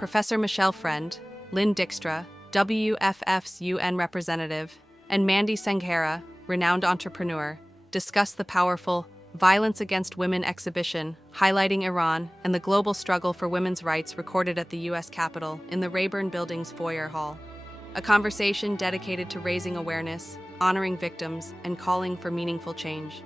Professor Michele Friend, Lynn Dykstra, WFF's UN representative, and Mandy Sanghera, renowned entrepreneur, discuss the powerful Violence Against Women exhibition, highlighting Iran and the global struggle for women's rights recorded at the U.S. Capitol in the Rayburn Building's Foyer Hall. A conversation dedicated to raising awareness, honoring victims, and calling for meaningful change.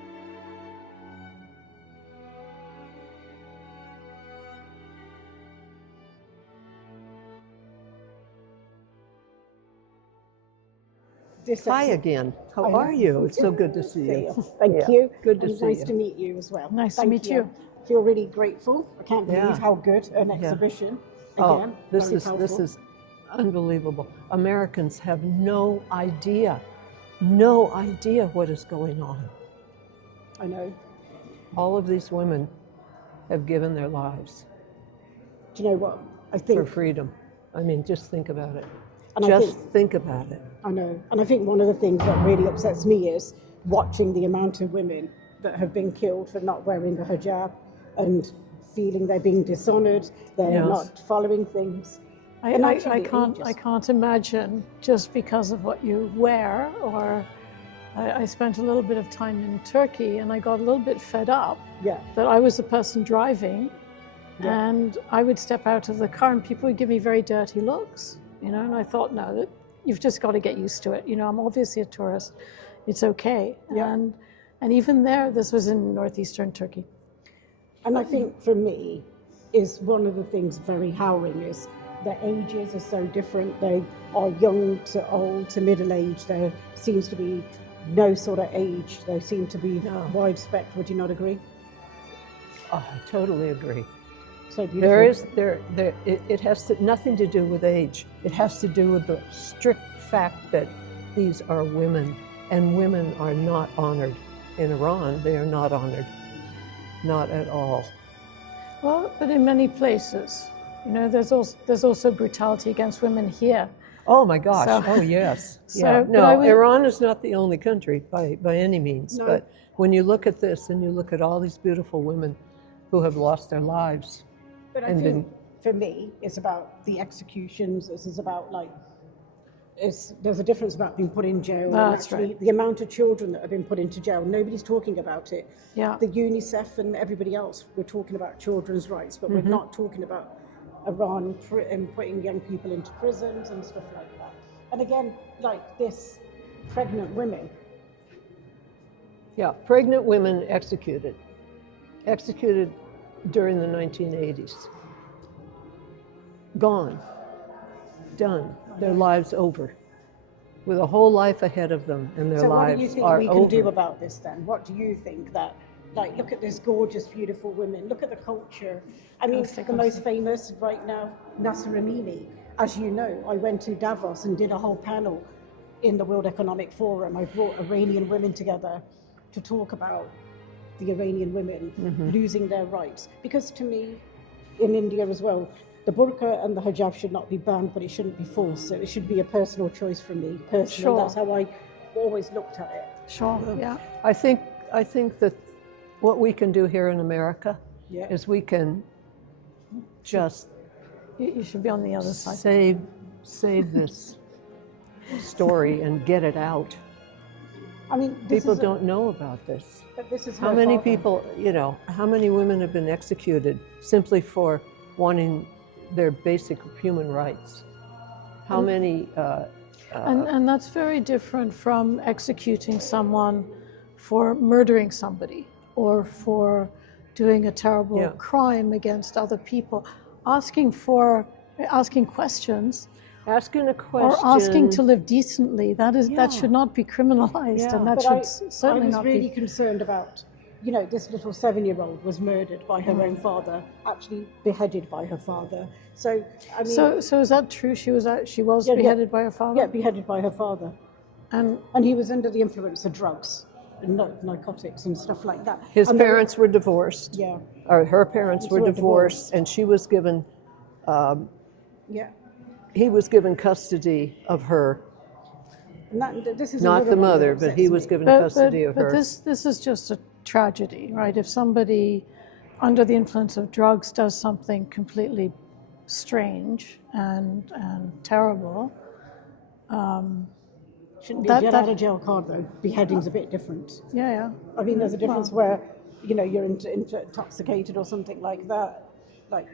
Hi again. How are you? It's so good to see you. Thank you. Good to see nice you. to meet you as well. Nice to Thank meet you. I feel really grateful. I can't believe Yeah. how good an exhibition. Again, This very is powerful. unbelievable. Americans have no idea what is going on. I know. All of these women have given their lives Do you know what? I for think, freedom. I mean, just think about it. And I Just think- think about it. I know. And I think one of the things that really upsets me is watching the amount of women that have been killed for not wearing a hijab and feeling they're being dishonored, they're Yes. not following things. I And actually I can't imagine just because of what you wear. Or I spent a little bit of time in Turkey and I got a little bit fed up Yeah. that I was the person driving, Yeah. and I would step out of the car and people would give me very dirty looks, and I thought, no, that you've just got to get used to it. I'm obviously a tourist. It's okay. Yeah. And even there, this was in northeastern Turkey. And I think for me, is one of the things very harrowing is the ages are so different. They are young to old to middle age. There seems to be no sort of age. They seem to be No. widespread. Would you not agree? Oh, I totally agree. So beautiful. It has nothing to do with age. It has to do with the strict fact that these are women, and women are not honored. In Iran, they are not honored. Not at all. Well, but in many places, there's also brutality against women here. Oh my gosh, So- oh yes. So, Yeah. but No, I would- Iran is not the only country by any means, No. but when you look at this and you look at all these beautiful women who have lost their lives, But I and think for me, it's about the executions. This is about there's a difference about being put in jail. And That's actually, right. the amount of children that have been put into jail, nobody's talking about it. Yeah. The UNICEF and everybody else, we're talking about children's rights, but we're not talking about Iran and putting young people into prisons and stuff like that. And again, like this, pregnant women. yeah, pregnant women executed during the 1980s. Gone, done, their lives over, with a whole life ahead of them, and their So what do you lives think are we can over. do about this then? What do you think that, look at this gorgeous, beautiful women, look at the culture. I mean, the most famous right now, Nasser Amini. As you know, I went to Davos and did a whole panel in the World Economic Forum. I brought Iranian women together to talk about the Iranian women losing their rights. Because to me, in India as well, the burqa and the hijab should not be banned, but it shouldn't be forced. So it should be a personal choice for me, personally. Sure. That's how I always looked at it. Sure, yeah. I think that what we can do here in America Yeah. is we can just You should be on the other side. save this story and get it out. I mean, this People is don't know about this. But this is How her many father. people, how many women have been executed simply for wanting their basic human rights? How many? And that's very different from executing someone for murdering somebody or for doing a terrible Yeah. crime against other people. Asking questions Asking a question. or asking to live decently, that should not be criminalized, Yeah. and that But should I certainly was not really be. concerned about, this little 7-year-old was murdered by her own father, actually beheaded by her father. So, I mean, So is that true? She was Yeah, beheaded by her father? yeah, beheaded by her father. And And he was under the influence of drugs and narcotics and stuff like that. His And there- parents were divorced. Yeah, Or her parents were were divorced, and she was given. yeah. He was given custody of her, And this is not another the one that mother, but he upsets was me. given custody of her. But this is just a tragedy, right? If somebody under the influence of drugs does something completely strange and terrible. Shouldn't be a get out of jail card though. Beheading's a bit different. Yeah. I mean, there's a difference where, you know, you're intoxicated or something like that. Like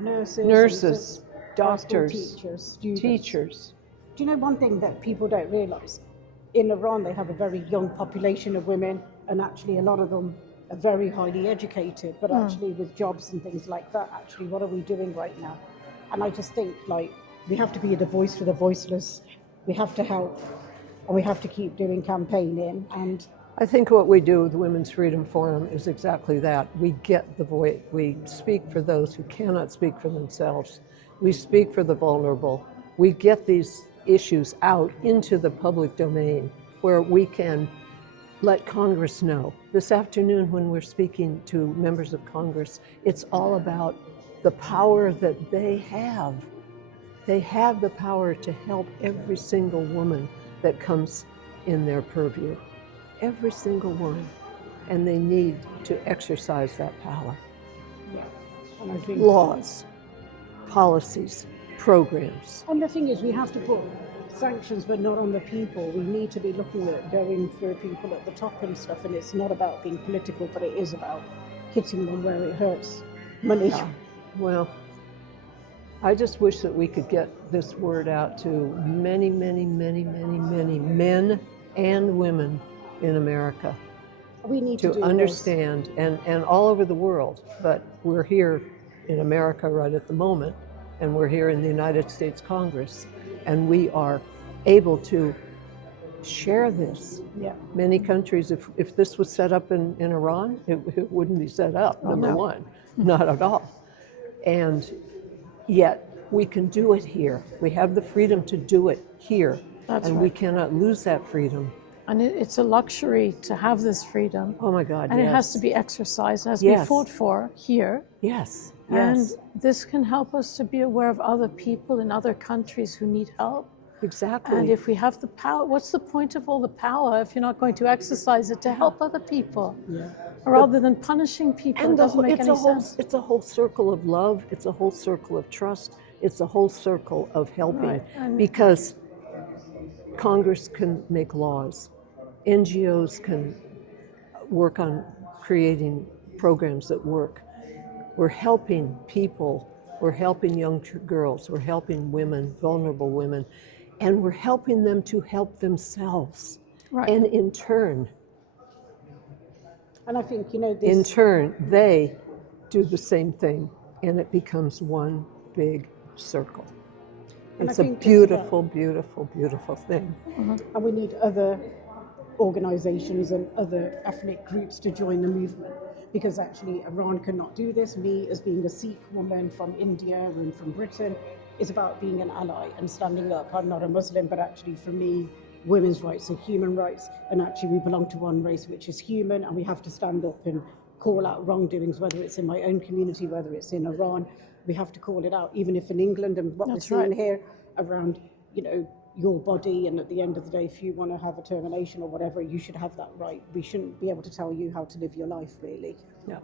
nurses, doctors, teachers, students. teachers. Do you know one thing that people don't realise? In Iran, they have a very young population of women, and actually a lot of them are very highly educated, but actually with jobs and things like that, actually what are we doing right now? And I just think, like, we have to be the voice for the voiceless. We have to help, and we have to keep doing campaigning. And I think what we do with the Women's Freedom Forum is exactly that. We get the voice. We speak for those who cannot speak for themselves. We speak for the vulnerable. We get these issues out into the public domain where we can let Congress know. This afternoon when we're speaking to members of Congress, it's all about the power that they have. They have the power to help every single woman that comes in their purview. Every single one. And they need to exercise that power. yeah, and I think Laws, policies, programs. And the thing is, we have to put sanctions, but not on the people. We need to be looking at going for people at the top and stuff, and it's not about being political, but it is about hitting them where it hurts. Money. Yeah. Well, I just wish that we could get this word out to many, many, many, many, many men and women in America We need to do understand, and all over the world, but we're here in America right at the moment, and we're here in the United States Congress, and we are able to share this. Yeah. Many countries, if this was set up in Iran, it wouldn't be set up, number one, not at all. And yet we can do it here. We have the freedom to do it here. That's and right. we cannot lose that freedom. And it's a luxury to have this freedom. Oh my God, And yes. it has to be exercised, as Yes. we fought for here. Yes, And yes, this can help us to be aware of other people in other countries who need help. exactly. And if we have the power, what's the point of all the power if you're not going to exercise it to help other people? Yeah. Rather than punishing people, it doesn't make any sense. It's a whole circle of love. It's a whole circle of trust. It's a whole circle of helping. Right, and- Because Congress can make laws. NGOs can work on creating programs that work. We're helping people. We're helping young girls. We're helping women, vulnerable women. And we're helping them to help themselves. Right. And in turn, And I think, you know, in this, turn, they do the same thing, and it becomes one big circle. And I It's a think it's beautiful, beautiful, beautiful thing. and we need other organizations and other ethnic groups to join the movement, because actually Iran cannot do this. Me, as being a Sikh woman from India and from Britain, is about being an ally and standing up. I'm not a Muslim, but actually for me, women's rights are human rights, and actually we belong to one race which is human, and we have to stand up and call out wrongdoings, whether it's in my own community, whether it's in Iran. We have to call it out, even if in England, and what That's we're seeing right. here around, you know, your body, and at the end of the day, if you want to have a termination or whatever, you should have that right. We shouldn't be able to tell you how to live your life, really. Yeah.